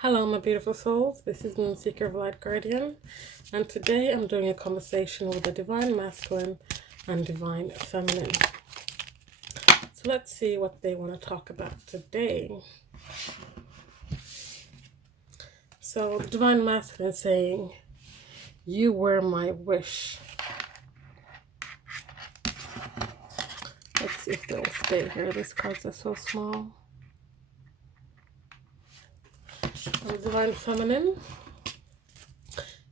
Hello, my beautiful souls. This is Moonseeker of Light Guardian, and today I'm doing a conversation with the Divine Masculine and Divine Feminine. So let's see what they want to talk about today. So the Divine Masculine is saying, "You were my wish." Let's see if they'll stay here. These cards are so small. And the Divine Feminine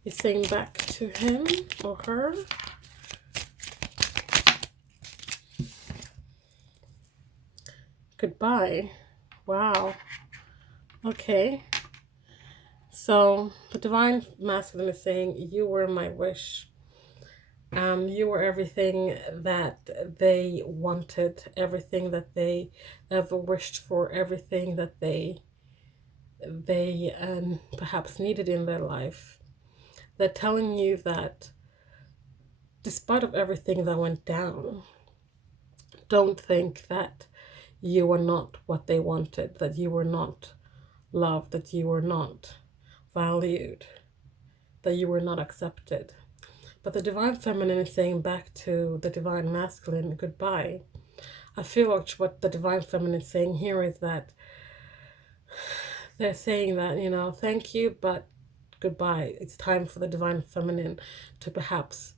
is saying back to him or her, "Goodbye." Wow. Okay. So the Divine Masculine is saying, "You were my wish." You were everything that they wanted, everything that they ever wished for, everything that they perhaps needed in their life. They're telling you that despite of everything that went down, don't think that you were not what they wanted, that you were not loved, that you were not valued, that you were not accepted. But the Divine Feminine is saying back to the Divine Masculine, "Goodbye." I feel like what the Divine Feminine is saying here is that they're saying that, thank you, but goodbye. It's time for the Divine Feminine to perhaps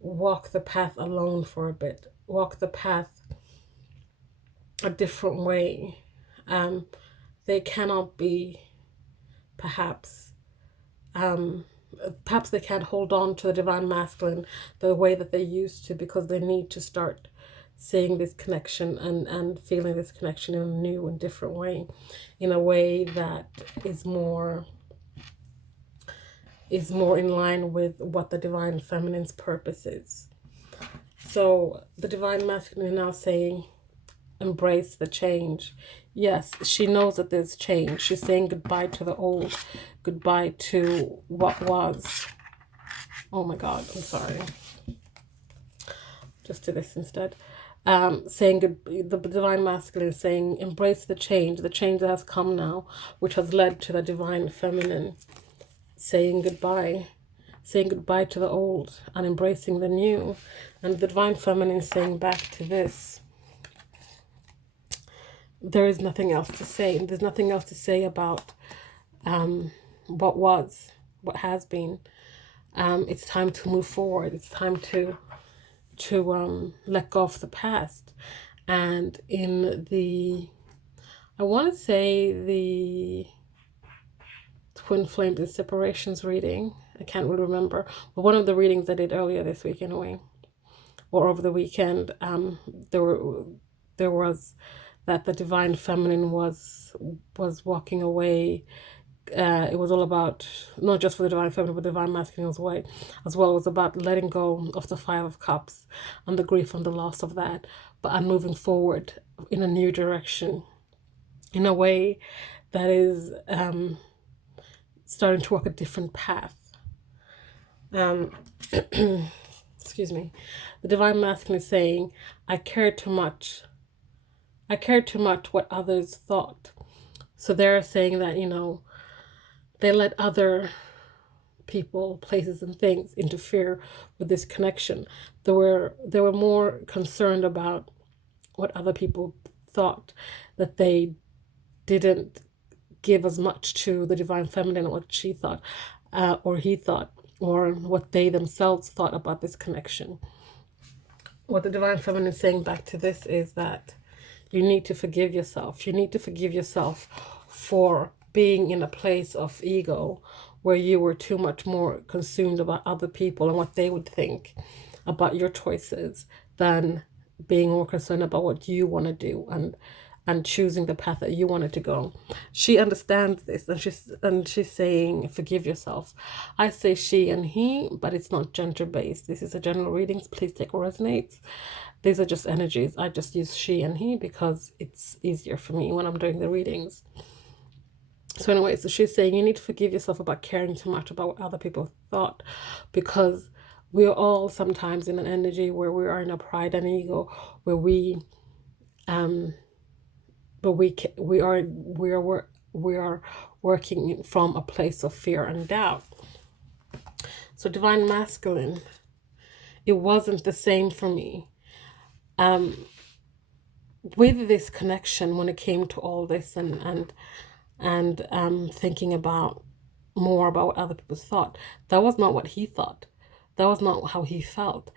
walk the path alone for a bit, walk the path a different way. They cannot be perhaps they can't hold on to the Divine Masculine the way that they used to, because they need to start seeing this connection and feeling this connection in a new and different way, in a way that is more in line with what the Divine Feminine's purpose is. So the Divine Masculine is now saying, embrace the change. Yes, she knows that there's change. She's saying goodbye to the old, goodbye to what was. Oh my God, I'm sorry. Just do this instead. Saying the Divine Masculine is saying, embrace the change that has come now, which has led to the Divine Feminine saying goodbye to the old and embracing the new. And the Divine Feminine is saying back to this, there is nothing else to say. There's nothing else to say about what was, what has been. It's time to move forward. It's time to let go of the past. And in the, I want to say the Twin Flames and Separations reading, I can't really remember, but one of the readings I did earlier this week anyway, or over the weekend, there was that the Divine Feminine was walking away. It was all about, not just for the Divine Feminine, but the Divine Masculine as well. It was about letting go of the Five of Cups and the grief and the loss of that, and moving forward in a new direction, in a way that is starting to walk a different path. Excuse me. The Divine Masculine is saying, I cared too much what others thought. So they're saying that, they let other people, places, and things interfere with this connection. They were more concerned about what other people thought, that they didn't give as much to the Divine Feminine, what she thought, or he thought, or what they themselves thought about this connection. What the Divine Feminine is saying back to this is that you need to forgive yourself. You need to forgive yourself for being in a place of ego where you were too much more consumed about other people and what they would think about your choices than being more concerned about what you want to do and choosing the path that you wanted to go. She understands this, and she's saying, forgive yourself. I say she and he, but it's not gender based. This is a general reading. Please take what resonates. These are just energies. I just use she and he because it's easier for me when I'm doing the readings. So anyway, so she's saying you need to forgive yourself about caring too much about what other people thought, because we are all sometimes in an energy where we are in a pride and ego, where we are we are working from a place of fear and doubt. So divine masculine, it wasn't the same for me. With this connection, when it came to all this, and thinking about more about what other people thought, that was not what he thought. That was not how he felt.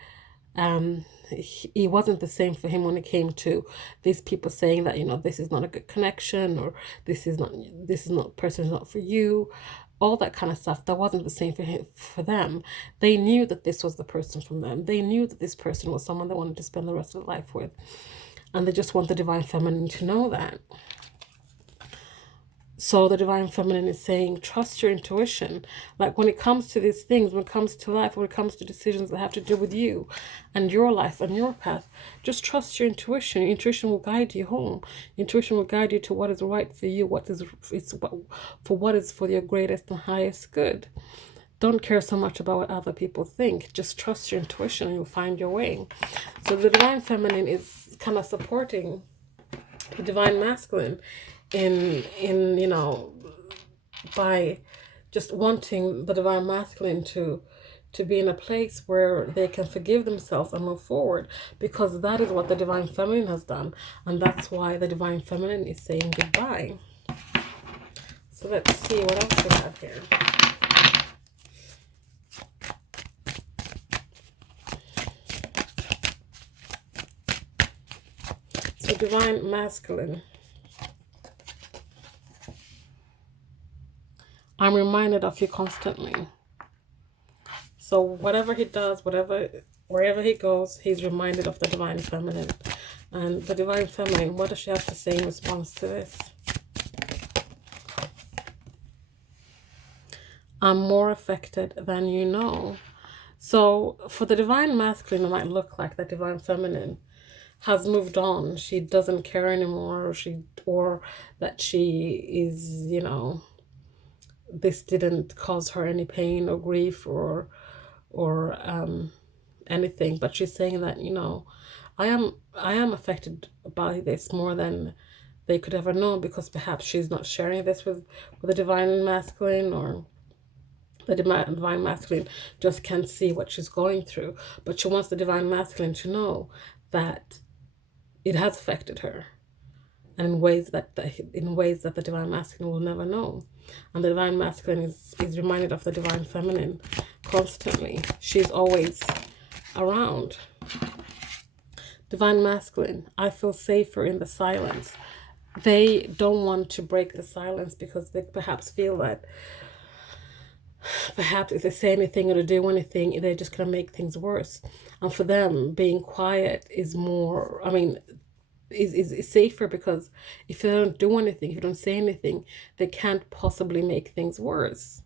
It wasn't the same for him when it came to these people saying that, this is not a good connection, or this person is not for you, all that kind of stuff. That wasn't the same for them. They knew that this was the person from them. They knew that this person was someone they wanted to spend the rest of their life with, and they just want the divine feminine to know that. So the divine feminine is saying, trust your intuition. Like when it comes to these things, when it comes to life, when it comes to decisions that have to do with you and your life and your path, just trust your intuition. Your intuition will guide you home. Intuition will guide you to what is right for you, what is for your greatest and highest good. Don't care so much about what other people think. Just trust your intuition and you'll find your way. So the divine feminine is kind of supporting the divine masculine in by just wanting the divine masculine to be in a place where they can forgive themselves and move forward, because that is what the divine feminine has done, and that's why the divine feminine is saying goodbye. So let's see what else we have here. So divine masculine, I'm reminded of you constantly. So whatever he does, wherever he goes, he's reminded of the divine feminine. And the divine feminine, what does she have to say in response to this? I'm more affected than you know. So for the divine masculine, it might look like the divine feminine has moved on. She doesn't care anymore, or that she is, this didn't cause her any pain or grief or anything. But she's saying that, I am affected by this more than they could ever know, because perhaps she's not sharing this with the divine masculine, or the divine masculine just can't see what she's going through. But she wants the divine masculine to know that it has affected her, and in ways that the divine masculine will never know. And the divine masculine is reminded of the divine feminine constantly. She's always around. Divine masculine, I feel safer in the silence. They don't want to break the silence because they perhaps feel that perhaps if they say anything or to do anything, they're just going to make things worse. And for them, being quiet is more, is safer, because if they don't do anything, if you don't say anything, they can't possibly make things worse.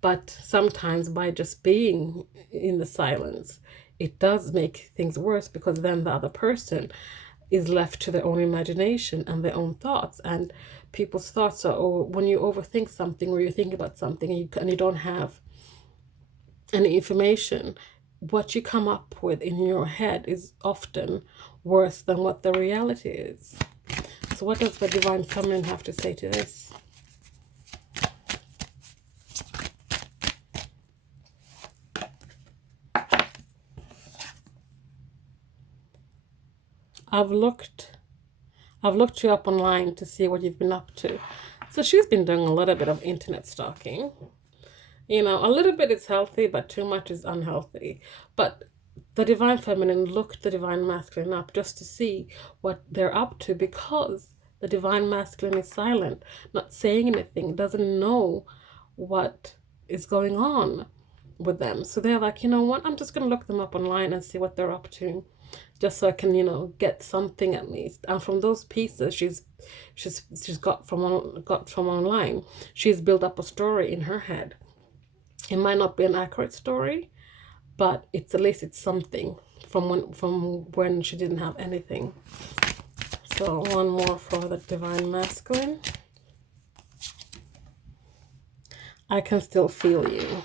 But sometimes by just being in the silence, it does make things worse, because then the other person is left to their own imagination and their own thoughts. And people's thoughts are, when you overthink something, or you think about something and you don't have any information, what you come up with in your head is often worse than what the reality is. So what does the divine feminine have to say to this? I've looked you up online to see what you've been up to. So she's been doing a little bit of internet stalking. A little bit is healthy, but too much is unhealthy. But the divine feminine looked the divine masculine up just to see what they're up to, because the divine masculine is silent, not saying anything, doesn't know what is going on with them. So they're like, you know what, I'm just going to look them up online and see what they're up to, just so I can, get something at least. And from those pieces she's got from online, she's built up a story in her head. It might not be an accurate story, but at least it's something from when she didn't have anything. So one more for the divine masculine. I can still feel you,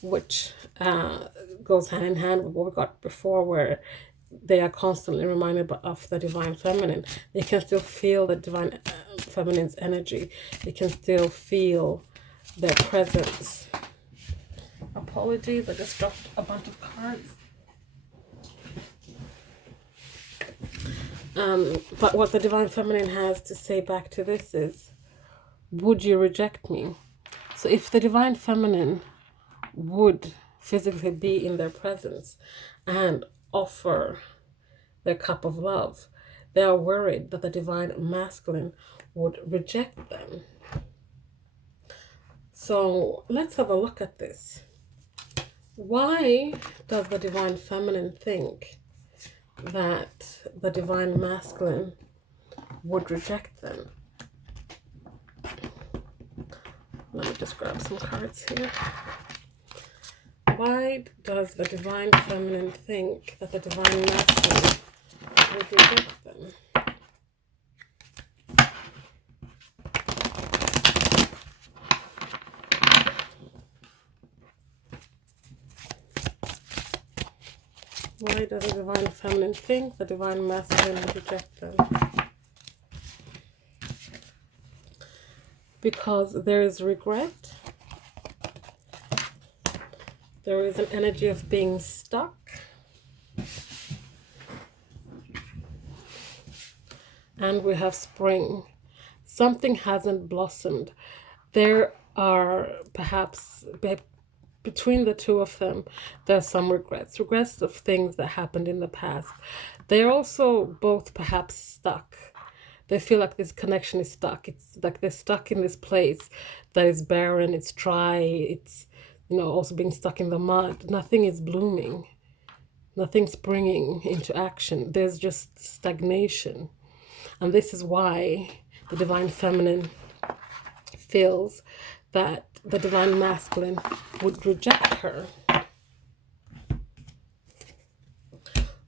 which goes hand in hand with what we got before, where they are constantly reminded of the divine feminine. They can still feel the divine feminine's energy. You can still feel their presence. Apologies, I just dropped a bunch of cards. But what the Divine Feminine has to say back to this is, would you reject me? So if the Divine Feminine would physically be in their presence and offer their cup of love, they are worried that the Divine Masculine would reject them. So let's have a look at this. Why does the Divine Feminine think that the Divine Masculine would reject them? Let me just grab some cards here. Why does the Divine Feminine think that the Divine Masculine would reject them? Why does the Divine Feminine think the Divine Masculine would reject them? Because there is regret. There is an energy of being stuck. And we have spring. Something hasn't blossomed. There are perhaps, between the two of them, there's some regrets of things that happened in the past. They're also both perhaps stuck. They feel like this connection is stuck. It's like they're stuck in this place that is barren, it's dry, it's, also being stuck in the mud. Nothing is blooming. Nothing's springing into action. There's just stagnation. And this is why the Divine Feminine feels that the Divine Masculine would reject her.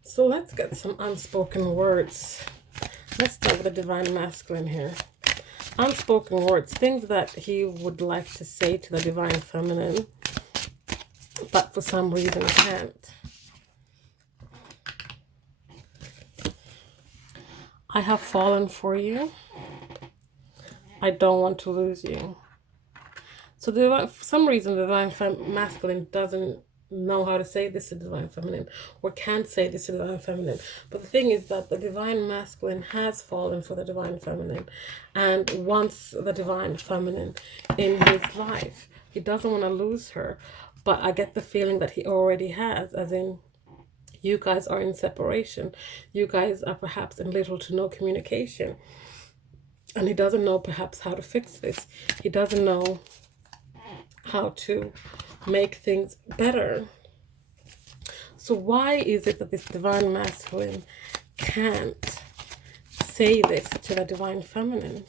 So let's get some unspoken words. Let's start with the Divine Masculine here. Unspoken words, things that he would like to say to the Divine Feminine, but for some reason can't. I have fallen for you. I don't want to lose you. So for some reason, the Divine Masculine doesn't know how to say this to the Divine Feminine, or can't say this to the Divine Feminine. But the thing is that the Divine Masculine has fallen for the Divine Feminine and wants the Divine Feminine in his life. He doesn't want to lose her, but I get the feeling that he already has, as in, you guys are in separation. You guys are perhaps in little to no communication. And he doesn't know perhaps how to fix this. He doesn't know how to make things better. So why is it that this Divine Masculine can't say this to the Divine Feminine?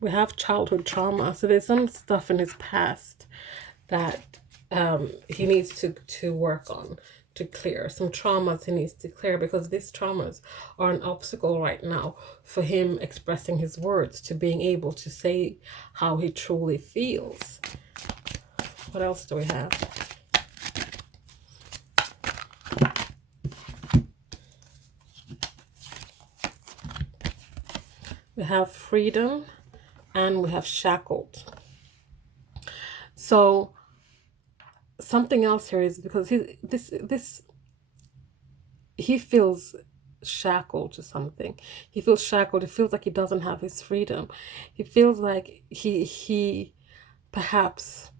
We have childhood trauma. So there's some stuff in his past that he needs to work on, to clear. Some traumas he needs to clear, because these traumas are an obstacle right now for him expressing his words, to being able to say how he truly feels. What else do we have? We have freedom and we have shackled. So something else here is because he feels shackled to something. He feels shackled. He feels like he doesn't have his freedom. He feels like he perhaps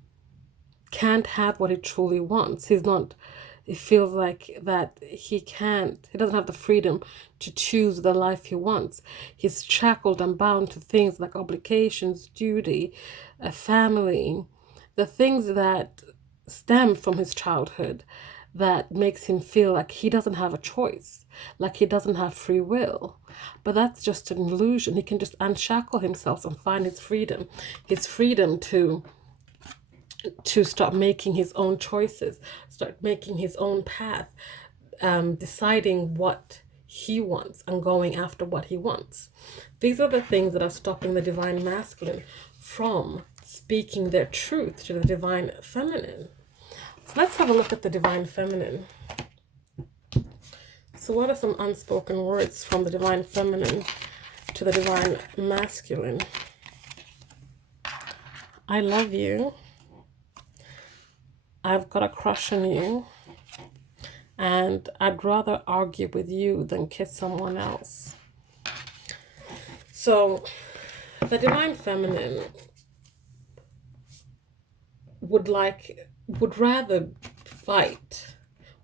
can't have what he truly wants. He feels like that he doesn't have the freedom to choose the life he wants. He's shackled and bound to things like obligations, duty, a family, the things that stem from his childhood, that makes him feel like he doesn't have a choice, like he doesn't have free will. But that's just an illusion. He can just unshackle himself and find his freedom to start making his own choices, start making his own path, deciding what he wants and going after what he wants. These are the things that are stopping the Divine Masculine from speaking their truth to the Divine Feminine. So let's have a look at the Divine Feminine. So what are some unspoken words from the divine feminine to the divine masculine? I love you. I've got a crush on you. And I'd rather argue with you than kiss someone else. So the divine feminine would rather fight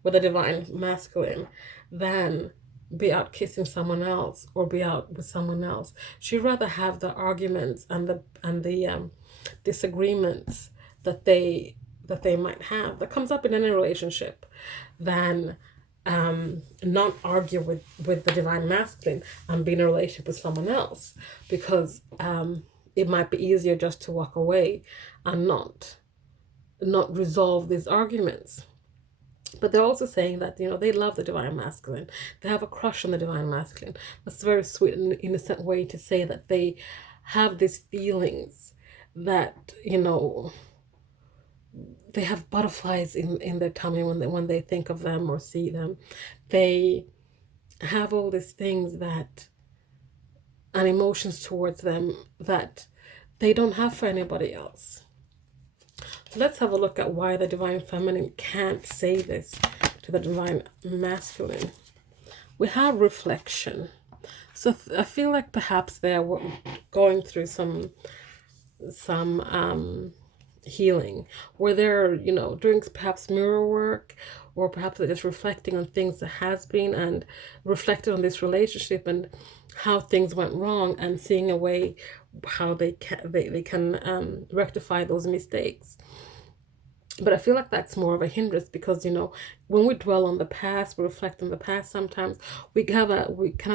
with the divine masculine than be out kissing someone else or be out with someone else. She'd rather have the arguments and the disagreements that they might have that comes up in any relationship than not argue with the divine masculine and be in a relationship with someone else, because it might be easier just to walk away and not resolve these arguments. But they're also saying that, they love the divine masculine. They have a crush on the divine masculine. That's a very sweet and innocent way to say that they have these feelings that, they have butterflies in their tummy when they think of them or see them. They have all these things and emotions towards them that they don't have for anybody else. So let's have a look at why the divine feminine can't say this to the divine masculine. We have reflection. So I feel like perhaps they're going through some healing, where they're, doing perhaps mirror work, or perhaps they're just reflecting on things that has been and reflected on this relationship and how things went wrong, and seeing a way how they can rectify those mistakes. But I feel like that's more of a hindrance, because when we dwell on the past, we reflect on the past, sometimes we can have a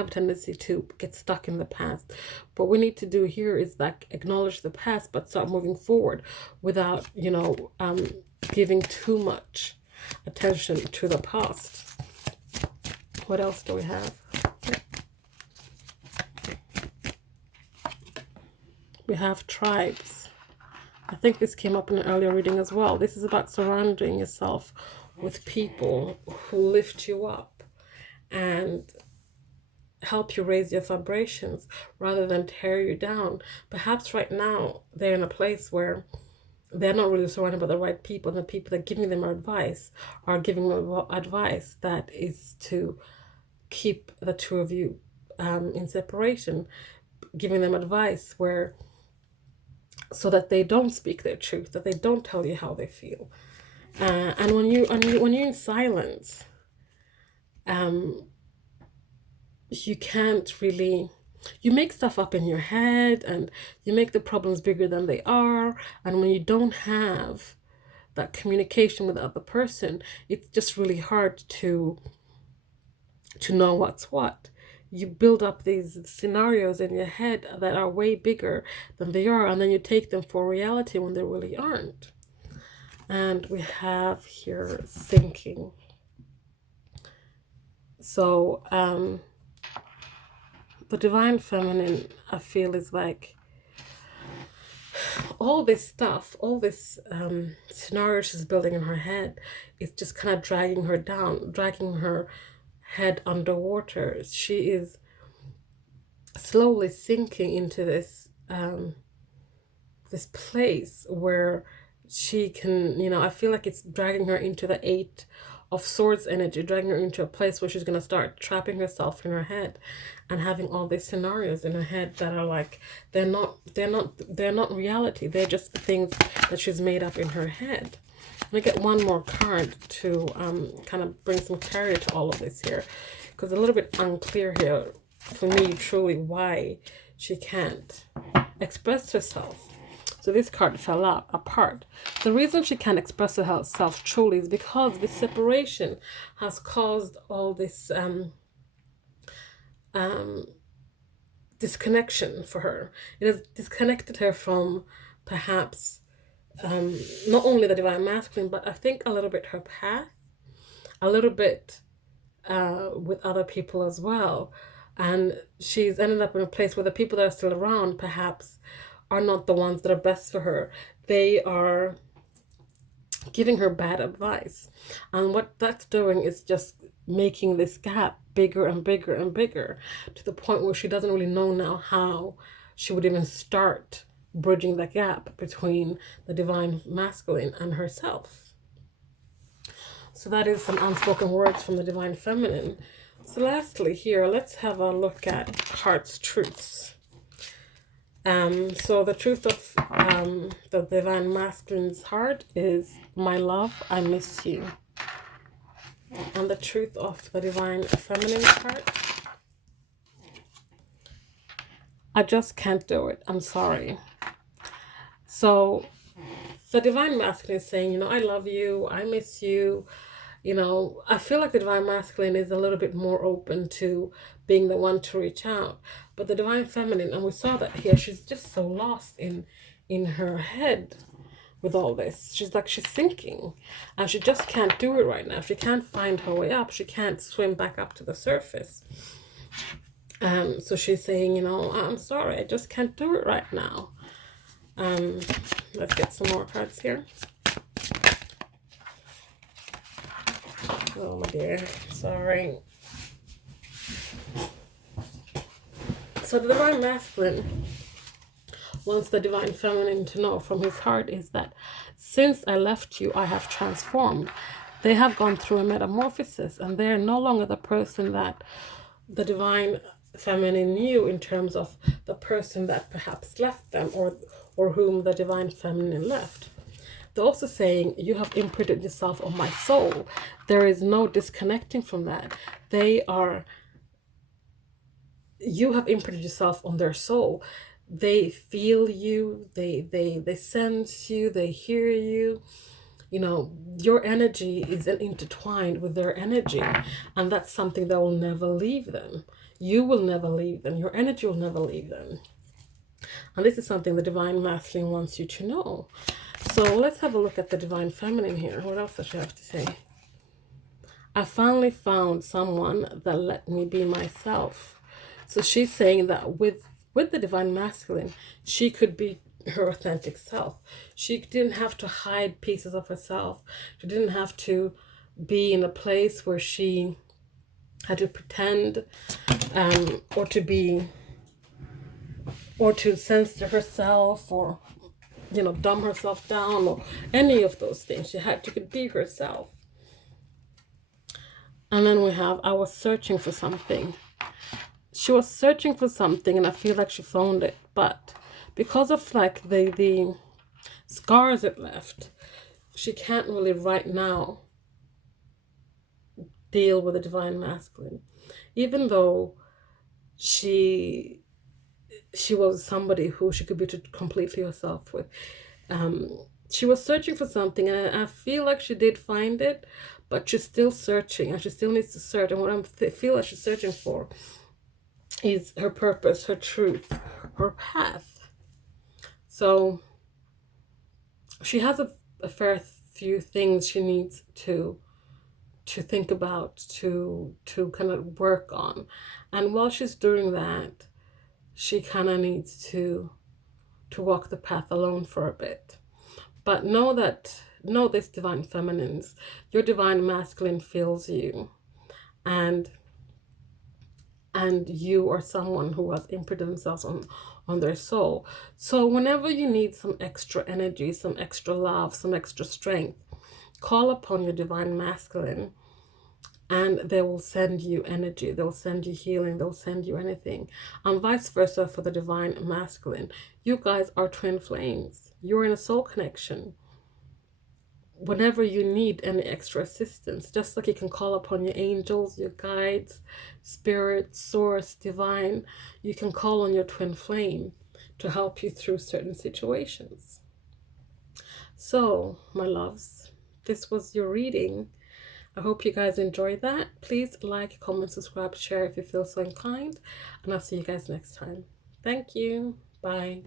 tendency to get stuck in the past. What we need to do here is acknowledge the past, but start moving forward without giving too much attention to the past. What else do we have? We have tribes. I think this came up in an earlier reading as well. This is about surrounding yourself with people who lift you up and help you raise your vibrations rather than tear you down. Perhaps right now they're in a place where they're not really surrounded by the right people, and the people that are giving them advice are giving them advice that is to keep the two of you in separation, giving them advice so that they don't speak their truth, that they don't tell you how they feel. And when you're in silence, you can't really, you make stuff up in your head and you make the problems bigger than they are. And when you don't have that communication with the other person, it's just really hard to know what's what. You build up these scenarios in your head that are way bigger than they are, and then you take them for reality when they really aren't. And we have here thinking. So the divine feminine, I feel, is like all this stuff, all this scenario she's building in her head is just kind of dragging her down, dragging her head underwater. She is slowly sinking into this this place where she can, I feel like it's dragging her into the 8 of Swords energy, dragging her into a place where she's going to start trapping herself in her head and having all these scenarios in her head that are like, they're not reality. They're just the things that she's made up in her head. Let me get one more card to kind of bring some clarity to all of this here, because it's a little bit unclear here for me truly why she can't express herself. So this card fell apart. The reason she can't express herself truly is because the separation has caused all this disconnection for her. It has disconnected her from perhaps not only the divine masculine, but I think a little bit her path, a little bit with other people as well. And she's ended up in a place where the people that are still around perhaps are not the ones that are best for her. They are giving her bad advice. And what that's doing is just making this gap bigger and bigger and bigger, to the point where she doesn't really know now how she would even start bridging the gap between the divine masculine and herself. So that is some unspoken words from the divine feminine. So lastly here, let's have a look at heart's truths. So the truth of the divine masculine's heart is, my love, I miss you. And the truth of the divine feminine's heart, I just can't do it, I'm sorry. So the divine masculine is saying, I love you, I miss you. I feel like the divine masculine is a little bit more open to being the one to reach out. But the divine feminine, and we saw that here, she's just so lost in her head with all this. She's sinking, and she just can't do it right now. She can't find her way up. She can't swim back up to the surface. So she's saying, I'm sorry, I just can't do it right now. Let's get some more cards here. Oh my dear, sorry. So the divine masculine wants the divine feminine to know from his heart is that since I left you, I have transformed. They have gone through a metamorphosis, and they're no longer the person that the divine feminine knew, in terms of the person that perhaps left them, or whom the divine feminine left. They're also saying, you have imprinted yourself on my soul. There is no disconnecting from that. You have imprinted yourself on their soul. They feel you, they sense you, they hear you. Your energy is intertwined with their energy, and that's something that will never leave them. You will never leave them. Your energy will never leave them. And this is something the divine masculine wants you to know. So let's have a look at the divine feminine here. What else does she have to say? I finally found someone that let me be myself. So she's saying that with the divine masculine, she could be her authentic self. She didn't have to hide pieces of herself. She didn't have to be in a place where she had to pretend, or to censor herself, or dumb herself down, or any of those things. She could be herself. And then we have, I was searching for something. She was searching for something, and I feel like she found it, but because of like the scars it left, she can't really right now deal with the divine masculine, even though she was somebody who she could be completely herself with. She was searching for something, and I feel like she did find it, but she's still searching, and she still needs to search. And what I feel like she's searching for is her purpose, her truth, her path. So she has a fair few things she needs to think about, to kind of work on. And while she's doing that, she kind of needs to walk the path alone for a bit. But know this, divine feminines, your divine masculine feels you, and you are someone who has imprinted themselves on their soul. So whenever you need some extra energy, some extra love, some extra strength, call upon your divine masculine, and they will send you energy, they'll send you healing, they'll send you anything. And vice versa for the divine masculine. You guys are twin flames. You're in a soul connection. Whenever you need any extra assistance, just like you can call upon your angels, your guides, spirit, source, divine, you can call on your twin flame to help you through certain situations. So, my loves, this was your reading. I hope you guys enjoyed that. Please like, comment, subscribe, share if you feel so inclined, and I'll see you guys next time. Thank you. Bye.